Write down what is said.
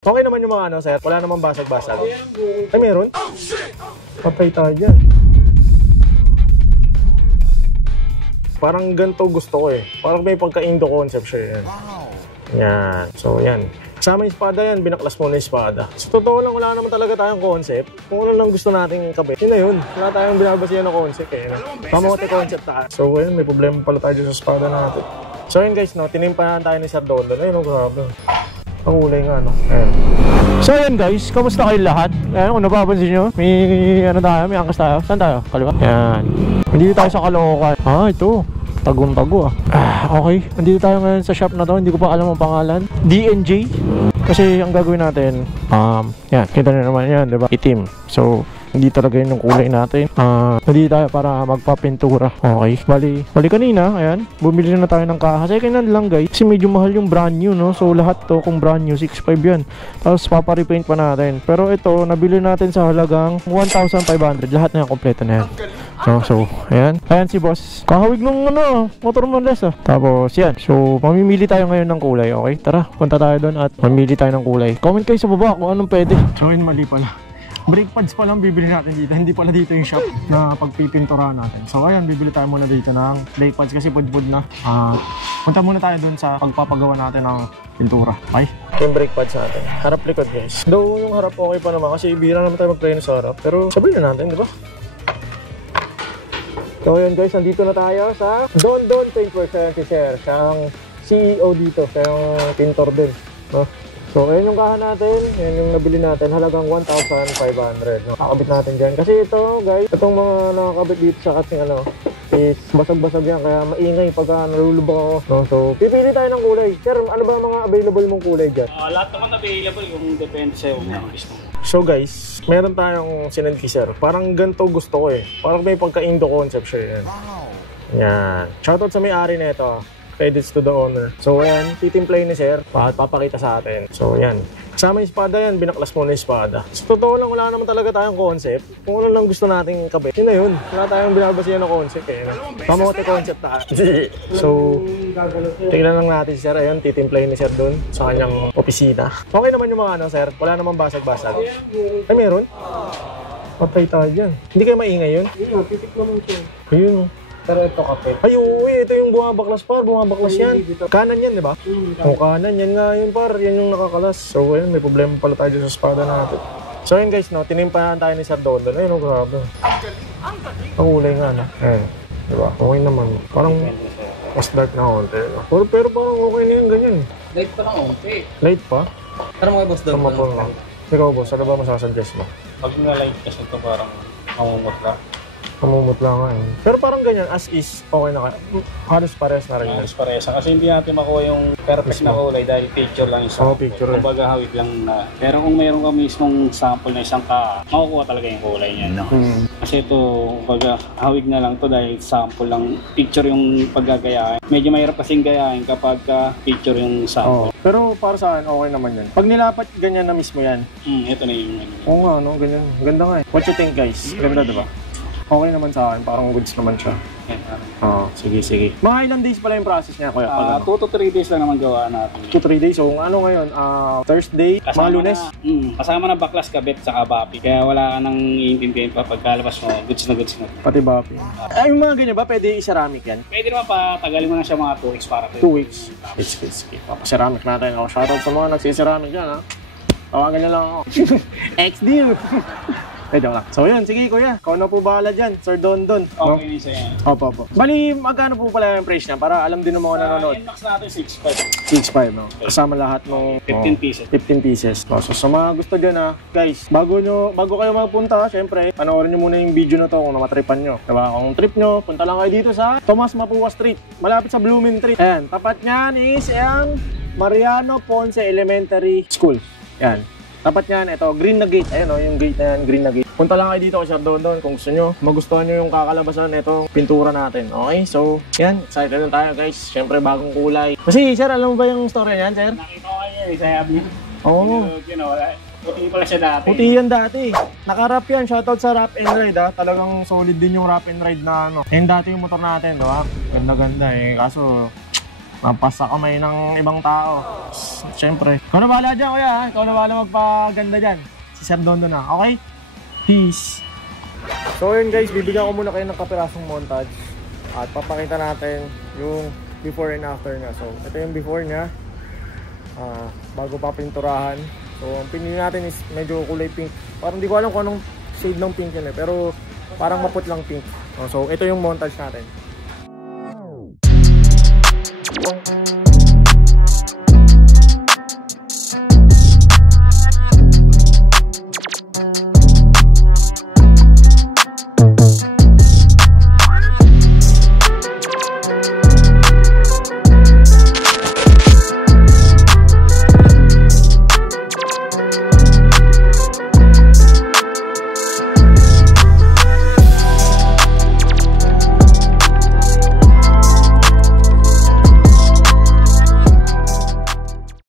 Okay naman yung mga ano, sir. Wala namang basag-basag. Ay, meron? Patay tayo dyan. Parang ganito gusto ko eh. Parang may pagka-Indo concept siya yan. Yan. So, yan. Kasama yung espada yan, binaklas mo na yung espada. So, totoo lang, wala naman talaga tayong concept. Kung ano lang gusto nating kabit, yun na yun. Wala tayong binabasihan ng concept eh. Kamote concept tayo. So, ayun, may problema pala tayo sa espada natin. So, yun guys, no, tinimpahan tayo ni Sir Dondo. Ayun, grabe. Ang kulay nga, no? Ayan. So, ayan guys, kamusta kayo lahat? Ayan, kung napapansin nyo, may ano tayo, may angkas tayo. Saan tayo? Kaliwa? Ayan. Hindi tayo sa Caloocan. Ito. Tagong-tago okay, nandito tayo ngayon sa shop na to. Hindi ko pa alam ang pangalan. DNJ. Kasi ang gagawin natin, yan, kita nyo naman yan, diba? Itim. So, hindi talaga yun yung kulay natin. Nandito tayo para magpapintura. Okay, bali kanina, ayan, bumili na tayo ng kaha. Second hand lang guys, kasi medyo mahal yung brand new, no? So, lahat to kung brand new, 6.5 yan. Tapos, paparepaint pa natin. Pero ito, nabili natin sa halagang 1,500. Lahat na yan, kompleto na yan. So, ayan si boss. Kahawig nung motor manles Tapos yan. So, mamimili tayo ngayon ng kulay. Okay, tara, punta tayo doon at mamili tayo ng kulay. Comment kayo sa baba kung anong pwede. So, yun, mali pala. Brake pads pa lang bibili natin dito. Hindi pala dito yung shop na pagpipinturahan natin. So, ayan, bibili tayo muna dito ng brake pads kasi pud-pud na. Punta muna tayo doon sa pagpapagawa natin ng pintura. Okay? Yung brake pads natin. Harap likod guys. Though yung harap okay pa naman kasi ibira naman tayo mag-preno sa harap. Pero sabihin na natin, di ba? So yun guys, nandito na tayo sa Don Paint Works. Si Sir, siyang CEO dito, siyang pintor din, no? So ayun yung kaha natin, yun yung nabili natin, halagang 1,500, no? Nakakabit natin dyan, kasi ito guys, itong mga nakakabit dito sa kasing is basag-basag yan, kaya maingay pagka nalulubak ako, no? So pipili tayo ng kulay. Sir, ano ba ang mga available mong kulay dyan? Lahat naman available, yung depende sa'yo kung ano gusto mo. So guys, meron tayong sinend kay Sir. Parang ganito gusto ko eh. Parang may pagka-Indo concept siya yan. Yan. Shoutout sa may-ari na ito. Credits to the owner. So ayan, titimplay ni Sir. Papakita sa atin. So yan. Kasama yung espada yan, binaklas mo na yung espada. So totoo lang, wala naman talaga tayong concept. Kung ano lang gusto nating kabit, yun na yun. Wala tayong binabasihan ng concept eh. Kamote concept tayo. So, tingnan lang natin si Sir. Ayun, titimplay ni Sir doon sa kanyang opisina. Okay naman yung mga sir. Wala namang basag-basag. Ay, meron? Patay tayo dyan. Hindi kayo maingay yun? Titik naman siya. Ayun. Pero ito kapit. Ay, uwi. Ito yung bumabaklas par. Bumabaklas yan. Kanan yan, di ba? O, kanan. Yan nga yun par. Yan yung nakakalas. So, ayun. May problema pala tayo sa espada natin. So, ayun guys, no. Tinimpahan tayo ni Sir Dondo. Ayun, grabe. Ang kulay nga, no. Ayun. Di ba? Okay naman. Parang mas dark na konti. No? Pero parang okay na yun, ganyan. Light pa lang konti. Light pa? Pero mga boss doon. Tama po nga. Ikaw boss, ano ba masasuggest mo? Pag na-light kasi ito parang mamumutla. Mamumutla nga eh. Pero parang ganyan, as is, okay na kayo. Halos pares na rin. Halos paresa. Kasi hindi natin makuha yung perfect na kulay dahil picture lang yung sample. Picture eh. Kumbaga hawig lang na. Pero kung mayroon ka mismong sample na isang ka, makukuha talaga yung kulay niya. No? Kasi ito, kumbaga hawig na lang to dahil sample lang. Picture yung paggagayahin. Medyo mahirap kasing gayahin kapag picture yung sample. Pero para sa akin, okay naman yan. Pag nilapat, ganyan na mismo yan. Ito na yung Oo nga, no? Ganyan. Ganda nga eh. What you think guys? Ganda diba? Okay naman sa akin, parang goods naman siya. Sige. Mga ilang days pala yung process niya, kuya? 2 to 3 days lang naman gawa natin. 2-3 days. So, ano ngayon? Thursday, mga Lunes? Kasama na baklas, kabit, saka bapi. Kaya wala ka nang iintindihin pa pagkalabas mo, goods na. Pati bapi. Ay, yung mga ganyan ba? Pwede i-ceramic yan? Pwede naman patagalin mo na siya mga 2 weeks para 2 weeks. Sige. Papaceramic natin. Shoutout sa mga nagsiceramic dyan, ha? Tawagan niya lang ako. Ex-deal! Joke lang. So yun, sige kuya, ikaw na po bahala dyan, Sir Don. Okay, isa yan. Opo. Bali, magkano po pala yung price niya para alam din ng mga nanonood? Inbox natin 6.5, no? Kasama lahat ng 15 pieces. 15 pieces. So sa mga gusto dyan guys, bago kayo magpunta, syempre, panoorin nyo muna yung video na to kung namatripan nyo. Diba? Kung trip nyo, punta lang kayo dito sa Tomas Mapua Street, malapit sa Blooming Street. Ayan, tapat nyan is ang Mariano Ponce Elementary School. Ayan. Tapat niyan, ito, green na gate. Ayun yung gate na yan, green na gate. Punta lang kayo dito kay Sir Don kung gusto nyo. Magustuhan nyo yung kakalabasan itong pintura natin. Okay, so, yan, excited na tayo guys. Siyempre, bagong kulay. Kasi, Sir, alam mo ba yung story niyan, Sir? Nakita ko kayo, saya mo. Oo. Puti pala siya dati. Puti yan dati. Naka-wrap yan. Shoutout sa wrap and ride Talagang solid din yung wrap and ride na Yan dati yung motor natin, diba? Ganda-ganda eh. Kaso, Mampas sa kamay ng ibang tao. Siyempre. Ikaw na bahala dyan, kuya. Ha? Ikaw na bahala magpaganda dyan. Si Sir Dondo na. Okay? Peace. So yun guys, bibigyan ko muna kayo ng kapirasong montage. At papakita natin yung before and after niya. So ito yung before niya. Bago pa pinturahan. So ang pinili natin is medyo kulay pink. Parang hindi ko alam kung anong shade ng pink yun eh. Pero parang maputlang pink. So ito yung montage natin.